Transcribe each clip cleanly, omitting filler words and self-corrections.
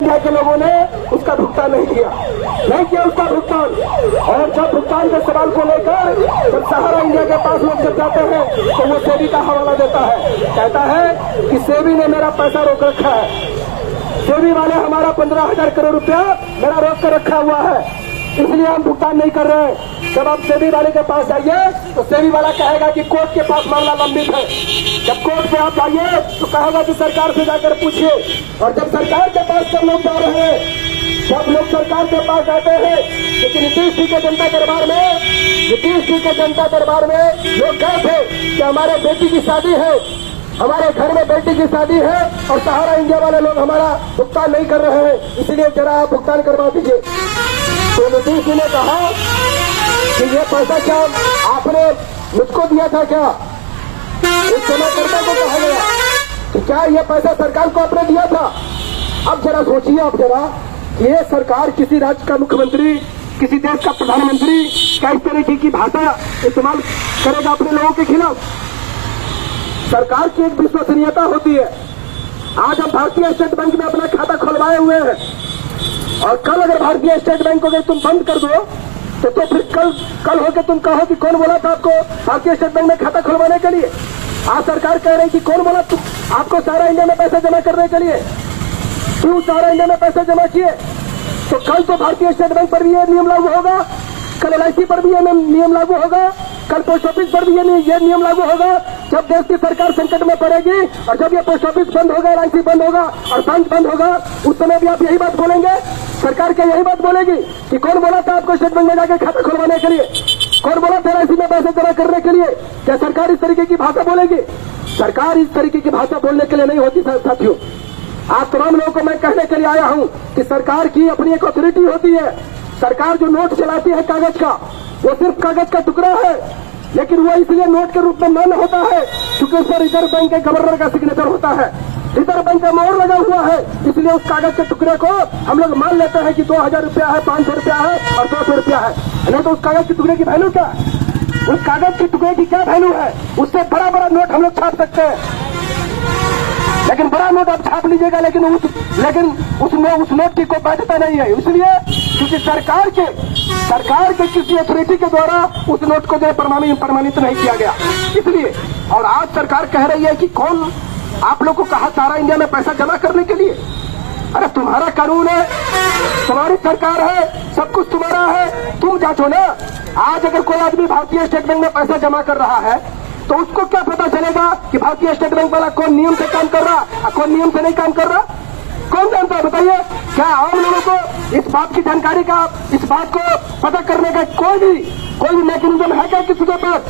India के लोगों ने उसका भुगतान नहीं किया उसका भुगतान। और जब भुगतान के सवाल को लेकर जब सहारा इंडिया के पास लोग जब जाते हैं तो वो सेबी का हवाला देता है, कहता है कि सेबी ने मेरा पैसा रोक रखा है, सेबी वाले हमारा 15,000 करोड़ रुपया मेरा रोक कर रखा हुआ है, इसलिए हम भुगतान नहीं कर रहे हैं। जब आप सेबी वाले के पास जाइए तो सेबी वाला कहेगा कि कोर्ट के पास मामला लंबित है। जब कोर्ट पे आप जाइए तो कहेगा कि सरकार से जाकर पूछिए। और जब सरकार के पास सब लोग जा रहे हैं, जब लोग सरकार के पास जाते हैं, लेकिन नीतीश जी के जनता दरबार में लोग गए थे कि हमारे बेटी की शादी है, हमारे घर में बेटी की शादी है और सहारा इंडिया वाले लोग हमारा भुगतान नहीं कर रहे हैं, इसलिए जरा आप भुगतान करवा दीजिए। तो नीतीश जी ने कहा कि ये पैसा क्या आपने मुझको दिया था, क्या इस जमाकर्ता को कहा गया कि क्या ये पैसा सरकार को आपने दिया था? अब जरा सोचिए, आप जरा ये सरकार किसी राज्य का मुख्यमंत्री, किसी देश का प्रधानमंत्री क्या इस तरीके की भाषा इस्तेमाल करेगा अपने लोगों के खिलाफ? सरकार की एक विश्वसनीयता होती है। आज हम भारतीय स्टेट बैंक में अपना खाता खुलवाए हुए हैं और कल अगर भारतीय स्टेट बैंक को अगर तुम बंद कर दो तो फिर कल होकर तुम कहो कि कौन बोला था आपको भारतीय स्टेट बैंक में खाता खुलवाने के लिए? आज सरकार कह रही कि कौन बोला आपको सहारा इंडिया में पैसा जमा करने के लिए? क्यों सहारा इंडिया में पैसा जमा किए? तो कल तो भारतीय स्टेट बैंक पर भी ये नियम लागू होगा, कल LIC पर भी ये नियम लागू होगा, कल पोस्ट ऑफिस पर भी ये नियम लागू होगा। जब देश की सरकार संकट में पड़ेगी और जब ये पोस्ट ऑफिस बंद होगा, LIC बंद होगा और बैंक बंद होगा, उस समय भी आप यही बात बोलेंगे? सरकार क्या यही बात बोलेगी कि कौन बोला था आपको स्टेट बैंक में जाकर खाता खुलवाने के लिए? कौन बोला था LIC में पैसे जमा करने के लिए? क्या सरकार इस तरीके की भाषा बोलेगी? सरकार इस तरीके की भाषा बोलने के लिए नहीं होती साथियों। आप तमाम लोगों को मैं कहने के लिए आया हूं कि सरकार की अपनी एक अथॉरिटी होती है। सरकार जो नोट चलाती है कागज का, वो सिर्फ कागज का टुकड़ा है, लेकिन वो इसलिए नोट के रूप में मान्य होता है क्योंकि उस पर रिजर्व बैंक के गवर्नर का सिग्नेचर होता है, रिजर्व बैंक का मोहर लगा हुआ है, इसलिए उस कागज के टुकड़े को हम लोग मान लेते हैं कि 2,000 रुपया है, 500 रुपया है और 200 रुपया है। नहीं तो उस कागज के टुकड़े की वैल्यू क्या है? उस कागज के टुकड़े की क्या वैल्यू है? उससे बड़ा बड़ा नोट हम लोग छाप सकते हैं, लेकिन बड़ा नोट आप छाप लीजिएगा, लेकिन उस नोट की कोई बाध्यता नहीं है, इसलिए क्योंकि सरकार के किसी अथॉरिटी के द्वारा उस नोट को जो प्रमाणित नहीं किया गया, इसलिए। और आज सरकार कह रही है कि कौन आप लोग को कहा सहारा इंडिया में पैसा जमा करने के लिए? अरे तुम्हारा कानून है, तुम्हारी सरकार है, सब कुछ तुम्हारा है, तुम जांचो ना। आज अगर कोई आदमी भारतीय स्टेट बैंक में पैसा जमा कर रहा है तो उसको क्या पता चलेगा कि भारतीय स्टेट बैंक वाला कौन नियम से काम कर रहा है, कौन नियम से नहीं काम कर रहा? कौन जानता है बताइए? क्या आम लोगों को इस बात की जानकारी का, इस बात को पता करने का कोई भी मैकेनिज्म है क्या किसी के पास?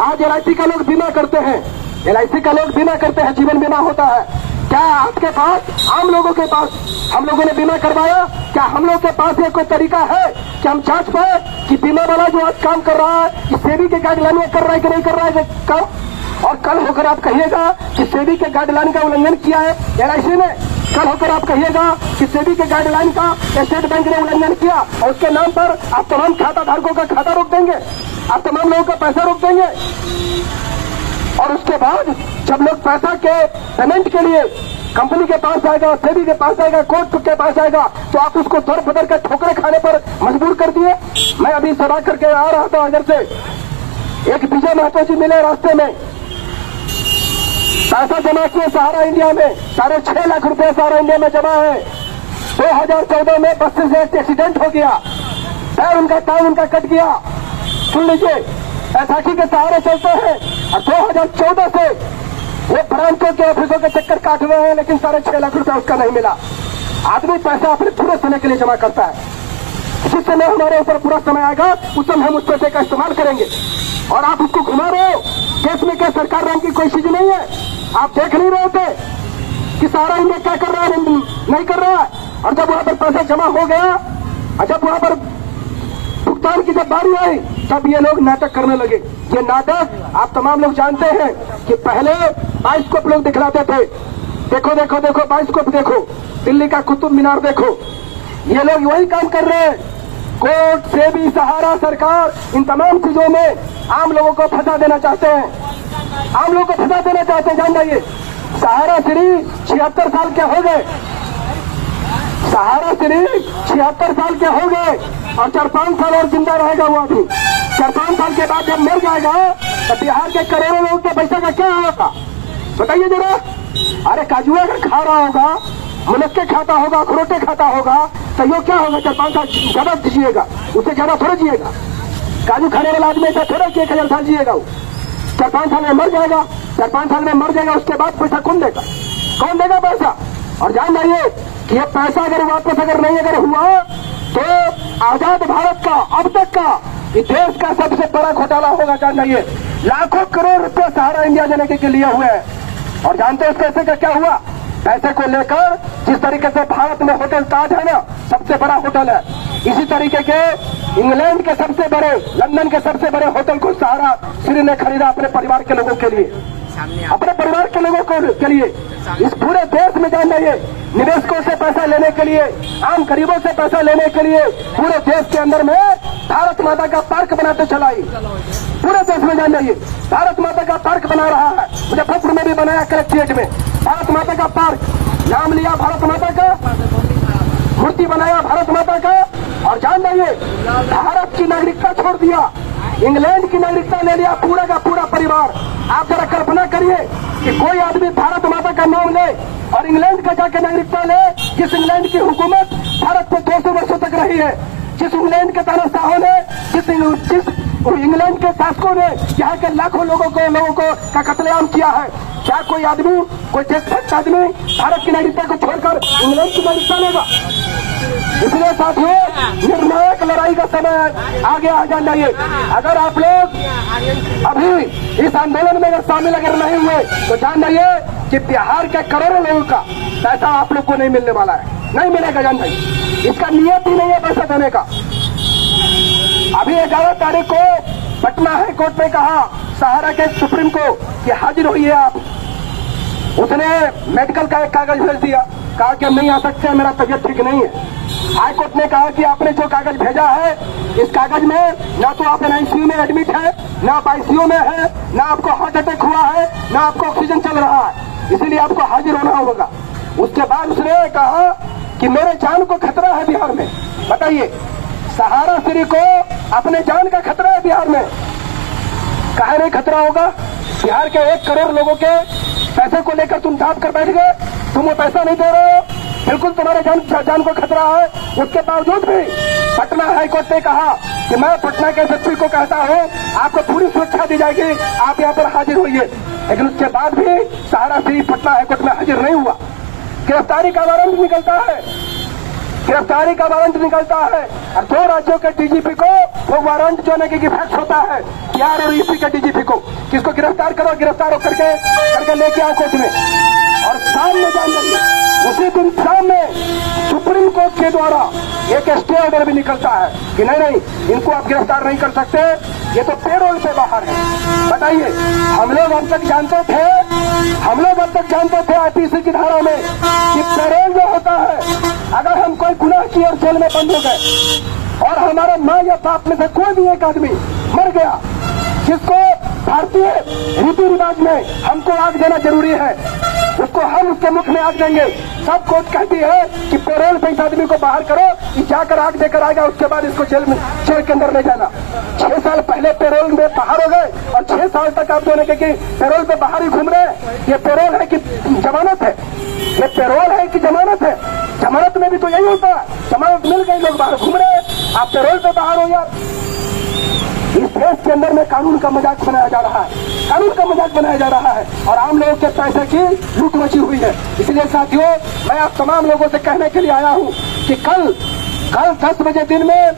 आज LIC का लोग बीमा करते हैं, LIC का लोग बीमा करते हैं, जीवन बीमा होता है। क्या आपके पास, आम लोगों के पास, हम लोगों ने बीमा करवाया? क्या हम लोग के पास ये कोई तरीका है कि हम जांच पाए कि बीमा वाला जो आज काम कर रहा है कि सेबी के गाइडलाइन में कर रहा है कि नहीं कर रहा है काम? और कल होकर आप कहिएगा कि सेबी के गाइडलाइन का उल्लंघन किया है LIC ने, कल होकर आप कहिएगा कि सेबी के गाइडलाइन का स्टेट बैंक ने उल्लंघन किया और उसके नाम पर आप तमाम खाता धारकों का खाता रोक देंगे, आप तमाम लोगों का पैसा रोक देंगे। और उसके बाद जब लोग पैसा के पेमेंट के लिए कंपनी के पास जाएगा, सेबी के पास जाएगा, कोर्ट के पास जाएगा, तो आप उसको दर बदर कर ठोकरे खाने पर मजबूर कर दिए। मैं अभी सभा करके आ रहा था अगर से, एक विजय महतो जी मिले रास्ते में, पैसा जमा किए सहारा इंडिया में, 6.5 लाख रुपए सहारा इंडिया में जमा है। 2014 में बस से एक एक्सीडेंट हो गया, पैर उनका कट गया। सुन लीजिए, बैसाखी के सहारे चलते हैं और 2014 से वो ब्रांचों के ऑफिसों के चक्कर काट रहे हैं, लेकिन 6.5 लाख रुपया उसका नहीं मिला। आदमी पैसा अपने पूरे समय के लिए जमा करता है, जिस समय हमारे ऊपर पूरा समय आएगा उस समय हम उस पैसे का इस्तेमाल करेंगे। और आप उसको घुमा रहे हो, देश में क्या सरकार नाम की कोई चीज नहीं है? आप देख नहीं रहे थे कि सहारा इंडिया क्या कर रहा है, नहीं कर रहा है? और जब वहां पर पैसा जमा हो गया और जब वहां पर भुगतान की जब बारी आई तब ये लोग नाटक करने लगे। ये नाटक आप तमाम लोग जानते हैं कि पहले बाइस्कोप लोग दिखलाते थे, देखो देखो देखो बाइस्कोप देखो, दिल्ली का कुतुब मीनार देखो। ये लोग वही काम कर रहे हैं। कोर्ट, सेबी, सहारा, सरकार, इन तमाम चीजों में आम लोगों को फंसा देना चाहते हैं, आम लोगों को फंसा देना चाहते हैं। जान जाइए, सहारा श्री 76 साल के हो गए, सिर्फ 76 साल के हो गए और 4-5 साल और जिंदा रहेगा वो आदमी। 4-5 साल के बाद जब मर जाएगा तो बिहार के करोड़ों लोगों के पैसा का क्या होगा बताइए जरा। अरे काजुआ अगर खा रहा होगा, मुनक्के खाता होगा, अखरोटे खाता होगा तो ये क्या होगा? 4-5 साल ज्यादा जिएगा, उससे ज्यादा थोड़ा जिएगा। काजू खाने वाला आदमी ऐसा थोड़ा कि 1000 साल जिएगा वो। 4-5 साल में मर जाएगा, 4-5 साल में मर जाएगा, उसके बाद पैसा कौन देगा? कौन देगा पैसा? और जान जाइए कि ये पैसा अगर वापस अगर नहीं अगर हुआ तो आजाद भारत का अब तक का इस देश का सबसे बड़ा घोटाला होगा। जान जाइए लाखों करोड़ रुपए सहारा इंडिया देने के लिए हुए हैं। और जानते हैं उस पैसे का क्या हुआ? पैसे को लेकर जिस तरीके से भारत में होटल ताज है ना, सबसे बड़ा होटल है, इसी तरीके के इंग्लैंड के सबसे बड़े, लंदन के सबसे बड़े होटल को सहारा श्री ने खरीदा अपने परिवार के लोगों के लिए, अपने परिवार के लोगों के लिए। इस पूरे देश में जान जाइए निवेशकों से पैसा लेने के लिए, आम गरीबों से पैसा लेने के लिए पूरे देश के अंदर में भारत माता का पार्क बनाते चलाई। पूरे देश में जान जाइए भारत माता का पार्क बना रहा है। मुजफ्फरपुर में भी बनाया कलेक्ट्रेट में भारत माता का पार्क, नाम लिया भारत माता का, मूर्ति बनाया भारत माता का। और जान जाइए भारत की नागरिकता छोड़ दिया, इंग्लैंड की नागरिकता ले लिया पूरा का पूरा परिवार। आप जरा कल्पना करिए कि कोई आदमी भारत माता का नाम ले और इंग्लैंड का जाके नागरिकता ले, जिस इंग्लैंड की हुकूमत भारत पे 200 वर्षों तक रही है, जिस इंग्लैंड के तानाशाहों ने, जिस इंग्लैंड के शासकों ने यहाँ के लाखों लोगों को का कत्लेआम किया है। क्या कोई आदमी, कोई देशभक्त आदमी भारत की नागरिकता को छोड़कर इंग्लैंड की नागरिकता लेगा? इसलिए साथियों निर्णायक लड़ाई का समय आगे आ जाना चाहिए। अगर आप लोग अभी इस आंदोलन में अगर शामिल अगर नहीं हुए तो जान जाइए कि बिहार के करोड़ों लोगों का पैसा आप लोग को नहीं मिलने वाला है, नहीं मिलेगा। जान जाइए इसका नियत ही नहीं है पैसा देने का। अभी 11 तारीख को पटना हाई कोर्ट में कहा सहारा के सुप्रीम को कि हाजिर होइए आप। उसने मेडिकल का एक कागज भेज दिया, कहा कि हम नहीं आ सकते, मेरा तबियत ठीक नहीं है। हाई कोर्ट ने कहा कि आपने जो कागज भेजा है इस कागज में ना तो आप एनआईसीयू में एडमिट है, ना आप आईसीयू में है, ना आपको हार्ट अटैक हुआ है, ना आपको ऑक्सीजन चल रहा है, इसीलिए आपको हाजिर होना होगा। उसके बाद उसने कहा कि मेरे जान को खतरा है बिहार में। बताइए सहारा श्री को अपने जान का खतरा है बिहार में, काहे नहीं खतरा होगा? बिहार के 1 करोड़ लोगों के पैसे को लेकर तुम दाब कर बैठ गए, तुम वो पैसा नहीं दे रहे हो, बिल्कुल तुम्हारे जान को खतरा है। उसके बावजूद भी पटना हाईकोर्ट ने कहा कि मैं पटना के एसएसपी को कहता हूँ आपको पूरी सुरक्षा दी जाएगी, आप यहाँ पर हाजिर होइए। लेकिन उसके बाद भी सहारा श्री पटना हाईकोर्ट में हाजिर नहीं हुआ। गिरफ्तारी का वारंट निकलता है, गिरफ्तारी का वारंट निकलता है और 2 राज्यों के डीजीपी को वो वारंट जो है कि इफेक्ट होता है बिहार और यूपी के डीजीपी को, किसको गिरफ्तार करो, गिरफ्तार करके लेके आओ कोर्ट में। और शाम में जान जाइए उसी दिन शाम में सुप्रीम कोर्ट के द्वारा एक स्टे ऑर्डर भी निकलता है कि नहीं इनको आप गिरफ्तार नहीं कर सकते, ये तो पेरोल पे बाहर है। बताइए हम लोग अब तक जानते थे आईपीसी की धारा में कि पेरोल जो होता है अगर हम कोई गुनाह किए और जेल में बंद हो गए और हमारे माँ या बाप में से कोई भी एक आदमी मर गया, जिसको भारतीय रीति रिवाज में हमको आग देना जरूरी है, उसको हम उसके मुख में आग देंगे। सब कोर्ट कहती है कि पेरोल पे इस आदमी को बाहर करो, ये जाकर आग देकर आएगा, उसके बाद इसको जेल के अंदर ले जाना। 6 साल पहले पेरोल में बाहर हो गए और 6 साल तक आप दोनों के पेरोल पे बाहर ही घूम रहे हैं। ये पेरोल है कि जमानत है? ये पेरोल है कि जमानत है? जमानत में भी तो यही होता है, जमानत मिल गई लोग बाहर घूम रहे हैं, आप पेरोल पे बाहर हो यार। इस देश के अंदर में कानून का मजाक बनाया जा रहा है, कानून का मजाक बनाया जा रहा है और आम लोगों के पैसे की लूट मची हुई है। इसलिए साथियों मैं आप तमाम लोगों से कहने के लिए आया हूं कि कल 10 बजे दिन में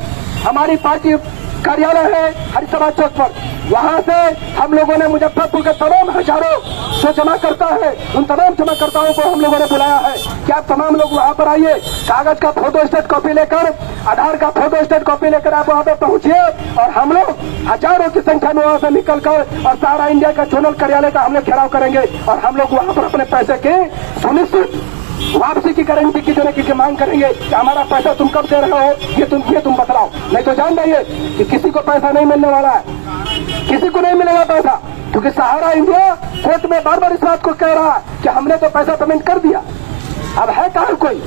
हमारी पार्टी कार्यालय है हरिसभा चौक पर, वहां से हम लोगों ने मुजफ्फरपुर के तमाम हजारों जो जमा करता है उन तमाम जमाकर्ताओं को हम लोगों ने बुलाया है कि आप तमाम लोग वहां पर आइए, कागज का फोटो स्टेट कॉपी लेकर, आधार का फोटो स्टेट कॉपी लेकर आप वहां पर पहुंचिए और हम लोग हजारों की संख्या में वहां से निकलकर और सारा इंडिया का जोनल कार्यालय का हम लोग घेराव करेंगे और हम लोग वहां पर अपने पैसे के सुनिश्चित वापसी की गारंटी की देने की मांग करेंगे कि हमारा पैसा तुम कब दे रहे हो ये तुम बतलाओ। नहीं तो जान जाइए कि किसी को पैसा नहीं मिलने वाला है, किसी को नहीं मिलेगा पैसा, क्योंकि सहारा इंडिया कोर्ट में बार बार इस बात को कह रहा है कि हमने तो पैसा पेमेंट कर दिया। अब है कहाँ कोई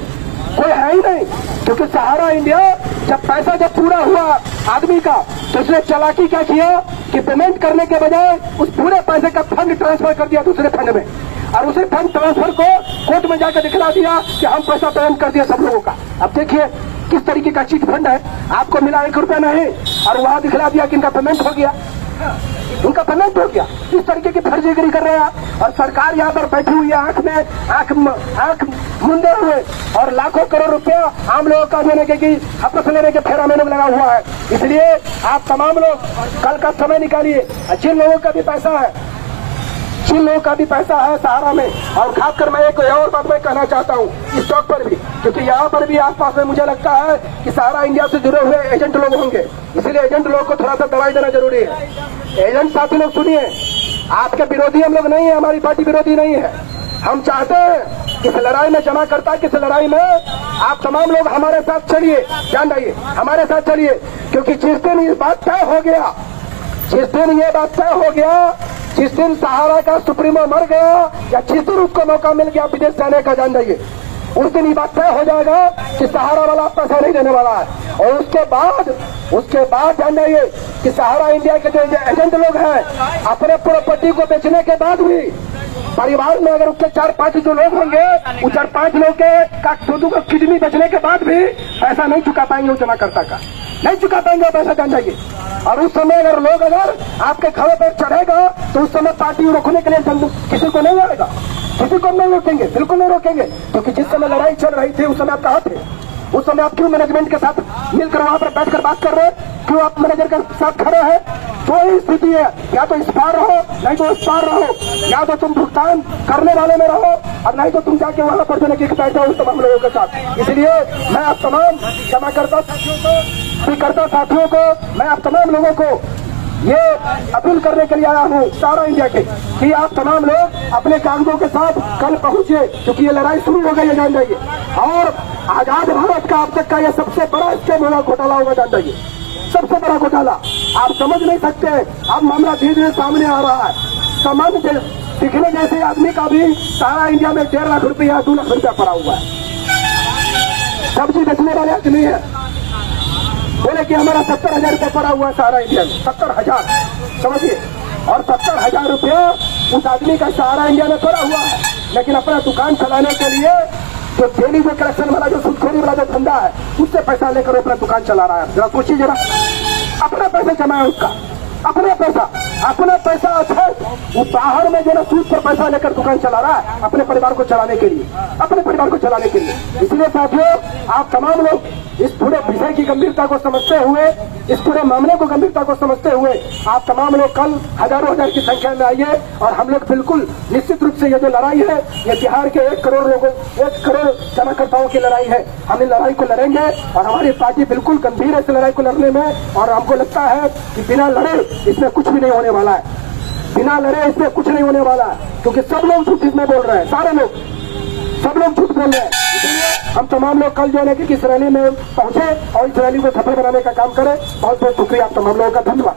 कोई है ही नहीं, क्योंकि सहारा इंडिया जब पैसा जब पूरा हुआ आदमी का, तो उसने चालाकी क्या किया कि पेमेंट करने के बजाय उस पूरे पैसे का फंड ट्रांसफर कर दिया दूसरे फंड में, और उसी फंड ट्रांसफर को कोर्ट में जाकर दिखला दिया कि हम पैसा पेमेंट कर दिया सब लोगों का। अब देखिए किस तरीके का चीट फंड है, आपको मिला 1 रुपया नहीं और वहां दिखला दिया कि इनका पेमेंट हो गया, उनका पेमेंट हो गया। इस तरीके की फर्जीगिरी कर रहे हैं और सरकार यहाँ पर बैठी हुई है आंख मुंदे हुए, और लाखों करोड़ रुपया आम लोगों का देने के हपस लेने के फेरा में लोग लगा हुआ है। इसलिए आप तमाम लोग कल का समय निकालिए, जिन लोगों का भी पैसा है, जिन लोगों का भी पैसा है सहारा में, और खासकर मैं एक और बात मैं कहना चाहता हूँ इस स्टॉक पर भी, क्योंकि यहाँ पर भी आसपास में मुझे लगता है कि सहारा इंडिया से जुड़े हुए एजेंट लोग होंगे, इसलिए एजेंट लोगों को थोड़ा सा दवाई देना जरूरी है। एजेंट साथी लोग सुनिए, आपके विरोधी हम लोग नहीं है, हमारी पार्टी विरोधी नहीं है। हम चाहते हैं कि इस लड़ाई में जमा करता है, किस लड़ाई में आप तमाम लोग हमारे साथ चलिए, जान जाइए हमारे साथ चलिए, क्योंकि जिस दिन ये बात तय हो गया, जिस दिन ये बात तय हो गया, जिस दिन सहारा का सुप्रीमो मर गया या जिस दिन उसको मौका मिल गया विदेश जाने का, जान जाइए उस दिन ये बात तय हो जाएगा कि सहारा वाला पैसा नहीं देने वाला है। और उसके बाद जान जाइए कि सहारा इंडिया के जो एजेंट लोग हैं, अपने प्रॉपर्टी को बेचने के बाद भी परिवार में अगर उसके 4-5 जो लोग होंगे, वो 4-5 लोग का दो को किडनी बेचने के बाद भी पैसा नहीं चुका पाएंगे, वो जमाकर्ता का नहीं चुका पाएंगे पैसा, जान जाइए। और उस समय अगर लोग अगर आपके खड़े पर चढ़ेगा तो उस समय पार्टी रोकने के लिए किसी को नहीं आएगा, किसी को नहीं रोकेंगे, बिल्कुल नहीं रोकेंगे, क्योंकि जिस समय लड़ाई चल रही थी उस समय आप कहाँ थे? उस समय आप क्यों मैनेजमेंट के साथ मिलकर वहां पर बैठकर बात कर रहे हैं? क्यों आप मैनेजर के साथ खड़े हैं? तो ही स्थिति है, या तो इस पार रहो नहीं तो उस पार रहो, या तो तुम भुगतान करने वाले में रहो और नहीं तो तुम जाके वहां पर देने की बैठ जाओ उस तमाम लोगों के साथ। इसलिए मैं आप तमाम जमाकर्ता साथियों को, मैं आप तमाम लोगों को ये अपील करने के लिए आया हूँ सारा इंडिया के, कि आप तमाम लोग अपने कागजों के साथ कल पहुंचे, क्योंकि ये लड़ाई शुरू हो गई है, जान जाइए। और आजाद भारत का अब तक का ये सबसे बड़ा स्कैम होगा, घोटाला होगा, जान जाइए, सबसे बड़ा घोटाला। आप समझ नहीं सकते, अब मामला धीरे धीरे सामने आ रहा है। सामान्य दिखने जैसे आदमी का भी सारा इंडिया में 1.5 लाख रुपया 2 लाख रुपया पड़ा हुआ है। सब्जी बेचने वाले आदमी है, बोले कि हमारा 70,000 रुपया पड़ा हुआ है सारा इंडिया में, 70,000, समझिए। और 70,000 रुपया उस आदमी का सारा इंडिया में पड़ा हुआ है, लेकिन अपना दुकान चलाने के लिए जो डेली जो कलेक्शन वाला जो सूदखोरी वाला जो धंधा है, उससे पैसा लेकर अपना दुकान चला रहा है। जरा सोचिए, जरा अपना पैसा जमा है उसका, अपना पैसा अच्छा, वो बाहर में जो ना सूद पर पैसा लेकर दुकान चला रहा है अपने परिवार को चलाने के लिए, इसलिए साथियों आप तमाम लोग इस पूरे विषय की गंभीरता को समझते हुए, इस पूरे मामले को गंभीरता को समझते हुए आप तमाम लोग कल हजारों हजार की संख्या में आइए, और हम लोग बिल्कुल निश्चित रूप से ये जो लड़ाई है, ये बिहार के 1 करोड़ जमाकर्ताओं की लड़ाई है। हम इस लड़ाई को लड़ेंगे और हमारी पार्टी बिल्कुल गंभीर है इस लड़ाई को लड़ने में, और हमको लगता है कि बिना लड़े इसमें कुछ भी नहीं होने वाला है, बिना लड़े इसमें कुछ नहीं होने वाला है, क्योंकि सब लोग झूठ में बोल रहे हैं, सब लोग झूठ बोल रहे हैं। इसलिए हम तमाम लोग कल जो है कि इस रैली में पहुंचे और इस रैली को सफल बनाने का काम करें। बहुत बहुत शुक्रिया आप तमाम लोगों का, धन्यवाद।